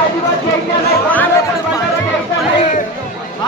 अजिबात घ्यायची नाही कोणाला पण बंडारा द्यायचा नाही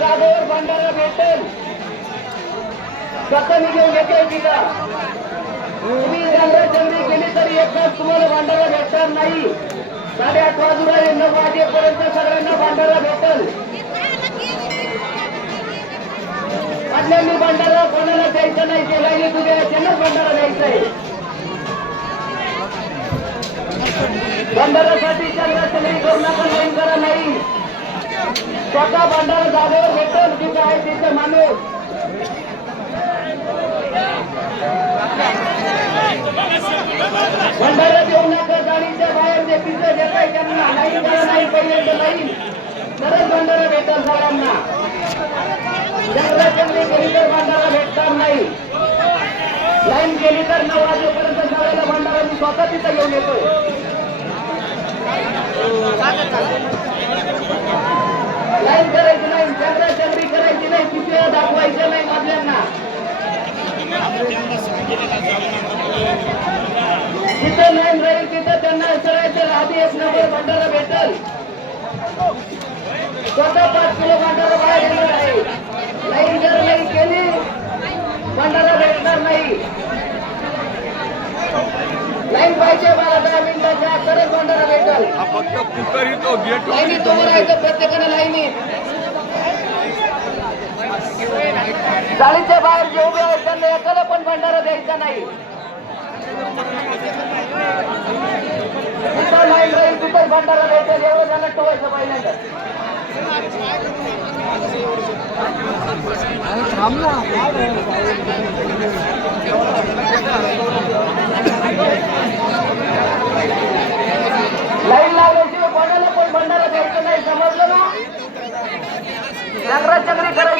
जागेवर भंडारा भेटेल. स्वतः मी घेऊन येते तिला. तुम्ही चंद्रचंद्री केली तरी एक तास तुम्हाला भंडारा भेटणार नाही. साडेआठ वाजून राहिले नऊ वाजेपर्यंत भंडारासाठी चंद्रचंद्री करू नका लाईन करा नाही. स्वतः भंडारा जागेवर भेटेल तिथे आहे तिथे माणूस. भंडारा देऊ नका गाडीच्या बाहेर जे तिथे जे काही त्यांना लाईन करा नाही पहिल्यांदा लाईन तरच भंडारा भेटल सगळ्यांना चंद्रचंद्री केली तर भंडारा भेटणार नाही. लाईन गेली तर नऊ वाजेपर्यंत सगळ्याला भंडारा मी स्वतः तिथं घेऊन येतोय लाईन करायची नाही चंद्रा चंद्री करायची नाही तिथे दाखवायचं नाही आपल्याला तिथं लाईन राहील तिथं त्यांना सरायचं आधी एक नंबर भंडारा भेटल. स्वतः पाच किलो भंडारा बाहेर येणार आहे लाईन जर नाही केली भंडारा भेटणार नाही लाईन पाहिजे मला दहा मिनिटाच्या तरच भंडारा भेटल. फक्त कुकर येतो गेट प्रत्येकाने बाहेर जे उभे आहेत त्यांना एकाला पण भंडारा द्यायचा नाही. तिथं लाईन राहील तिथं भंडारा भेटेल एवढं त्यांना टोवायचं पहिल्यांदा. लावल्याशिवाय कोणाला पण